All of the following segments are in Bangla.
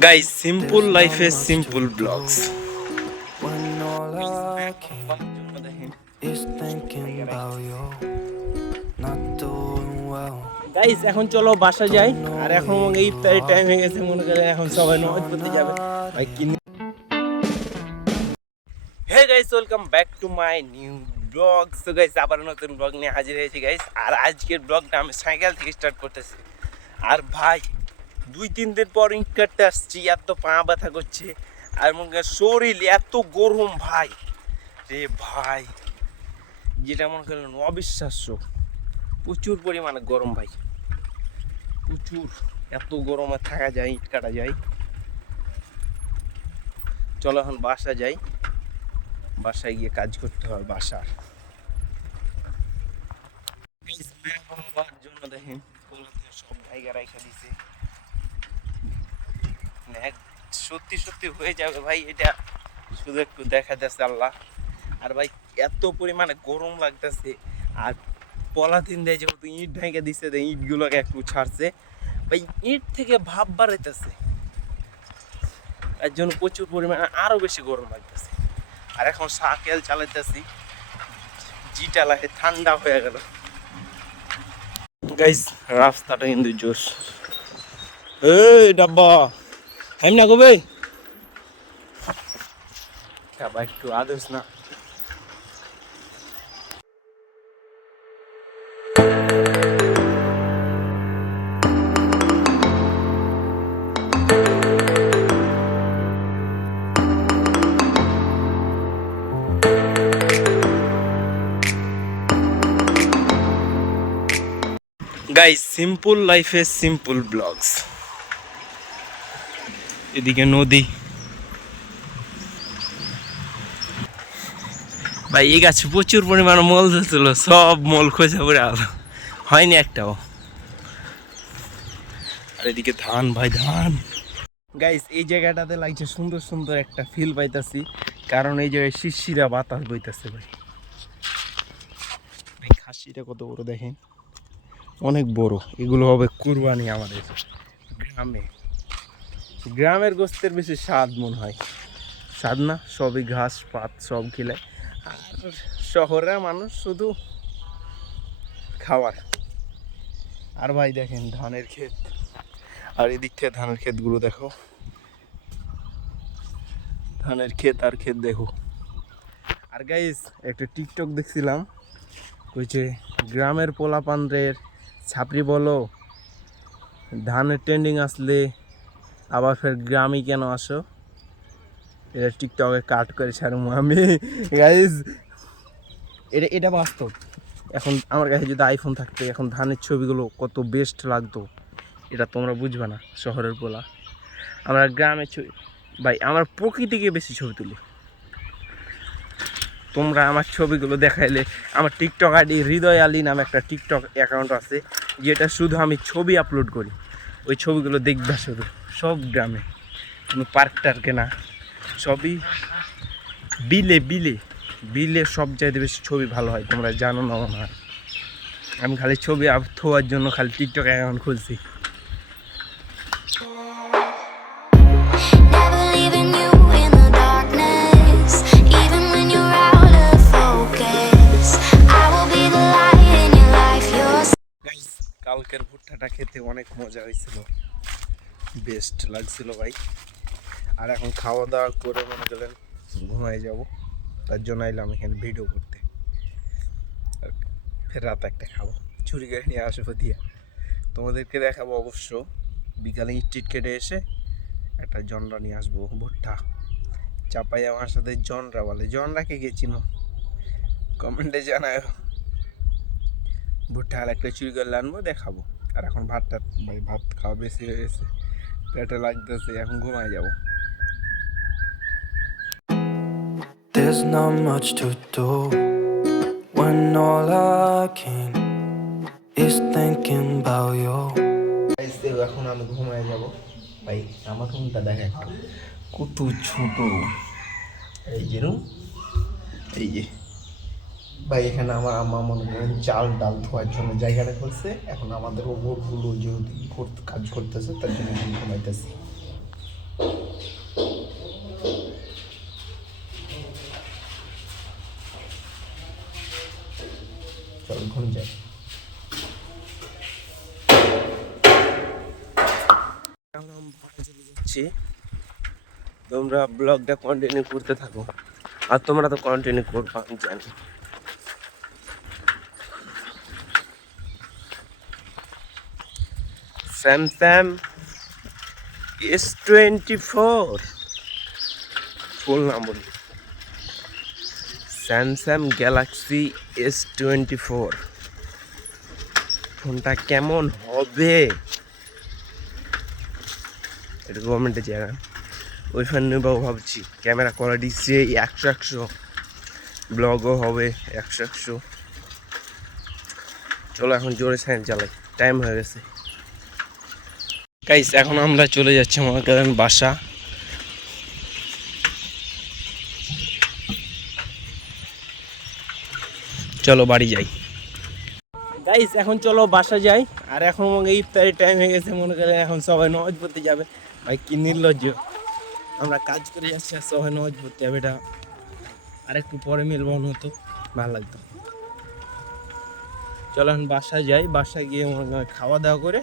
Guys, simple life is simple vlogs. When all I can is thinking about you not doing well. Guys এখন চলো বাসা যাই। আর এখন ইফতারি টাইম হয়ে গেছে, মনে করে এখন সবাই নামাজ পড়তে যাবে। ভাই কি hey guys, welcome back to my new blog. So guys আবার নতুন ব্লগ নিয়ে হাজির হয়েছি গাইস। আর আজকের ব্লগটা আমি সাইকেল থেকে স্টার্ট করতেছি। আর ভাই 2-3 দিন পর ইট কাটতে আসছি, এত পা ব্যথা করছে আর মনে শরীর এত গরম ভাই রে ভাই, যেটা মনে করলেন অবিশ্বাস্য। প্রচুর পরিমাণে গরম ভাই, প্রচুর। এত গরমে থাকা যায়, ইট কাটা যায়। চলো এখন বাসা যাই, বাসায় গিয়ে কাজ করতে হবে বাসার। জন্য দেখেন সব জায়গা রাখা দিছে, সত্যি সত্যি হয়ে যাবে ভাই, এটা শুধু একটু দেখা যাচ্ছে আল্লাহ। আর ভাই এত পরিমাণে গরম লাগতেছে, আর পলাথিন দেয় যেহেতু ইট ঢেকে দিচ্ছে, ইটগুলোকে একটু ছাড়ছে ভাই, ইট থেকে ভাব বাড়াইতেছে, এর জন্য প্রচুর পরিমাণে আরো বেশি গরম লাগতেছে। আর এখন সাইকেল চালাইতেছি, জিটা লাগে ঠান্ডা হয়ে গেল গাইস। রাস্তাটা কিন্তু জোশ। এই ডাব্বা আমি না গোবে একটু আদর্শ না। গাইস সিম্পল লাইফে সিম্পল ব্লগস। এদিকে নদী ভাই, এই গাছে প্রচুর পরিমাণে মল ধরছিল, সব মল খোঁজা পড়ে আলো হয়নি একটাও। আর এদিকে ধান ভাই, ধান। গাইস এই জায়গাটাতে লাগছে সুন্দর সুন্দর একটা ফিল পাইতাছি, কারণ এই জায়গায় শিরশিরা বাতাস বইতেছে ভাই। ভাই খাসিটা কত বড় দেখেন, অনেক বড়। এগুলো হবে কুরবানি আমাদের গ্রামে। গ্রামের গোস্তের বেশি স্বাদ মনে হয়, স্বাদ না, সবই ঘাস পাত সব খেলে। আর শহরের মানুষ শুধু খাওয়ার। আর ভাই দেখেন ধানের ক্ষেত, আর এদিক থেকে ধানের ক্ষেতগুলো দেখো, ধানের ক্ষেত আর ক্ষেত দেখো। আর গাইস একটা টিকটক দেখছিলাম, কইছে গ্রামের পোলাপানদের ছাপড়ি বলো, ধানের ট্রেন্ডিং আসলে আবার ফের গ্রামে কেন আসো। এটা টিকটকে কাট করে ছাড়বো আমি গাইস, এটা বাস্তব। এখন আমার কাছে যদি আইফোন থাকতো, এখন ধানের ছবিগুলো কত বেস্ট লাগতো, এটা তোমরা বুঝবে না শহরের পোলা। আমরা গ্রামের ছবি ভাই, আমার প্রকৃতিকে বেশি ছবি তুলি। তোমরা আমার ছবিগুলো দেখাইলে, আমার টিকটক আইডি হৃদয় আলী নামে একটা টিকটক অ্যাকাউন্ট আছে, যেটা শুধু আমি ছবি আপলোড করি। ওই ছবিগুলো দেখবা শুধু, সব গ্রামে, কোনো পার্ক টার্কে না, সবই বিলে বিলে বিলে। সব চাইতে বেশি ছবি ভালো হয়, তোমরা জানো না মনে হয়। আমি খালি ছবি থোয়ার জন্য খালি টিকটক অ্যাকাউন্ট খুলছি। কালকের ভুট্টাটা খেতে অনেক মজা হয়েছিল, বেস্ট লাগছিল ভাই। আর এখন খাওয়া দাওয়া করে মনে করলেন ঘুমাই যাব, তার জন্য এলাম এখানে ভিডিও করতে। ফের রাত একটা খাবো, চুরি করে নিয়ে আসবো দিয়া তোমাদেরকে দেখাবো অবশ্য। বিকালে ইট টিট কেটে এসে একটা জনরা নিয়ে আসবো, ভুট্টা চাপাই। আমার সাথে জনরা বলে, জনরাকে গেছিল কমেন্টে জানায়। ভুট্টা আর একটা চুরি করলে আনবো, দেখাবো। আর এখন ভাতটা ভাই, ভাত খাওয়া বেশি হয়ে গেছে, পেটে লাগতেছে, এখন ঘুমাই যাবো। There's not much to do when all I can is thinking about you. এখন আমি ঘুমাই যাব ভাই। আমার রুমটা দেখা কত ছোট, এই যে রুম, এই যে ভাই এখানে আমার আম্মা মনে করেন চাল ডাল ধোয়ার জন্য জায়গাটা করছে। এখন আমাদের ওপরগুলো যেহেতু কাজ করতেছে, তার জন্য ঘুমাইতেছি। চল ঘুম যাই। আমরা বাড়ি চলে যাচ্ছি, তোমরা ব্লগটা কন্টিনিউ করতে থাকো, আর তোমরা তো কন্টিনিউ করবা আমি জানি। স্যামসাং S24 ফুল নাম বলি, স্যামসাং গ্যালাক্সি S24 ফোনটা কেমন হবে এটা গভর্নমেন্টের জায়গা, ওই ফোন নেবো ভাবছি। ক্যামেরা কোয়ালিটি সেই 100 ব্লগও হবে 100। চলো এখন জোরে সাইন চালাই, টাইম হয়ে গেছে গাইস। এখন আমরা চলে যাচ্ছি মনে করেন বাসা। চলো বাড়ি যাই গাইস, এখন চলো বাসা যাই। আর এখন ইফতারের টাইম হয়ে গেছে, মনে করেন এখন সবাই নামাজ পড়তে যাবে। ভাই কি নির্লজ্জ, আমরা কাজ করে যাচ্ছি আর সবাই নামাজ পড়তে যাবে। এটা আর একটু পরে মেলবন্ধ হতো, ভালো লাগতো। চলো এখন বাসায় যাই, বাসায় গিয়ে মনে করেন খাওয়া দাওয়া করে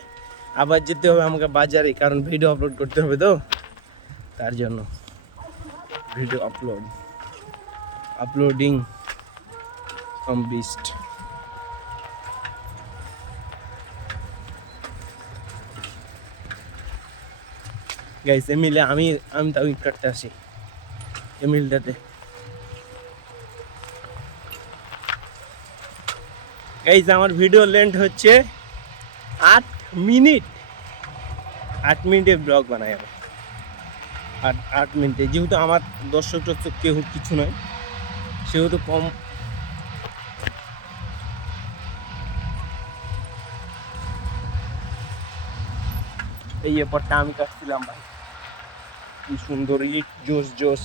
আবার যেতে হবে আমাকে বাজারে, কারণ ভিডিও আপলোড করতে হবে তো, তার জন্য ভিডিও আপলোডিং কমপ্লিট। গাইস এমিলে আমি তাও ইট কাটতে আসি এমিলটাতে। গাইস আমার ভিডিও লেন্থ হচ্ছে 8 মিনিট, 8 মিনিটে ব্লগ বানাই আমি। 8 মিনিটে, যেহেতু আমার দর্শক কেউ কিছু নয়, সেহেতু কম। এই ব্যাপারটা আমি কাটছিলাম ভাই, কি সুন্দর ইট, জোস।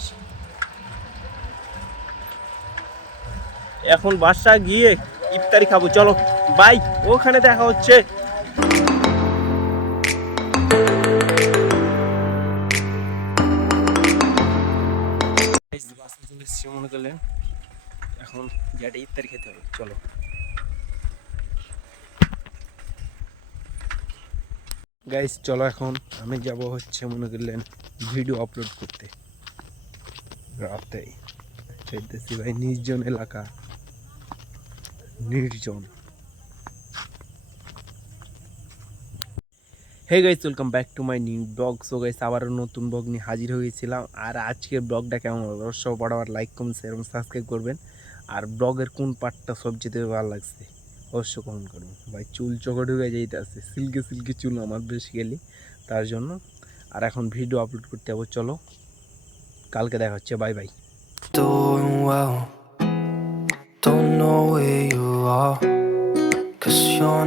এখন বাসা গিয়ে ইফতারি খাবো, চলো বাই, ওখানে দেখা হচ্ছে। বাসা চলে এসেছি মনে করলেন, এখন যেটা ইফতারি খেতে হবে, চলো। গাইস চলো এখন আমি যাব হচ্ছে মনে করলেন ভিডিও আপলোড করতে রাতে। চাইতেছি ভাই নির্জন এলাকা, নির্জন। Hey guys, welcome back to my new blog. So guys আবারও নতুন ব্লগ নিয়ে হাজির হয়েছিলাম। আর আজকের ব্লগটা কেমন হলো অবশ্যই বরাবর লাইক কমেন্ট শেয়ার এবং সাবস্ক্রাইব করবেন। আর ব্লগের কোন পার্টটা সবচেয়ে ভালো লাগছে অবশ্যই কমেন্ট করবেন। ভাই চুল চোখে ঢুকে যেতে আছে, সিল্কি চুল আমার বেসিক্যালি, তার জন্য। আর এখন ভিডিও আপলোড করতে যাবো, চলো কালকে দেখা হচ্ছে, bye bye. Doing well, don't know where you are, 'cause you're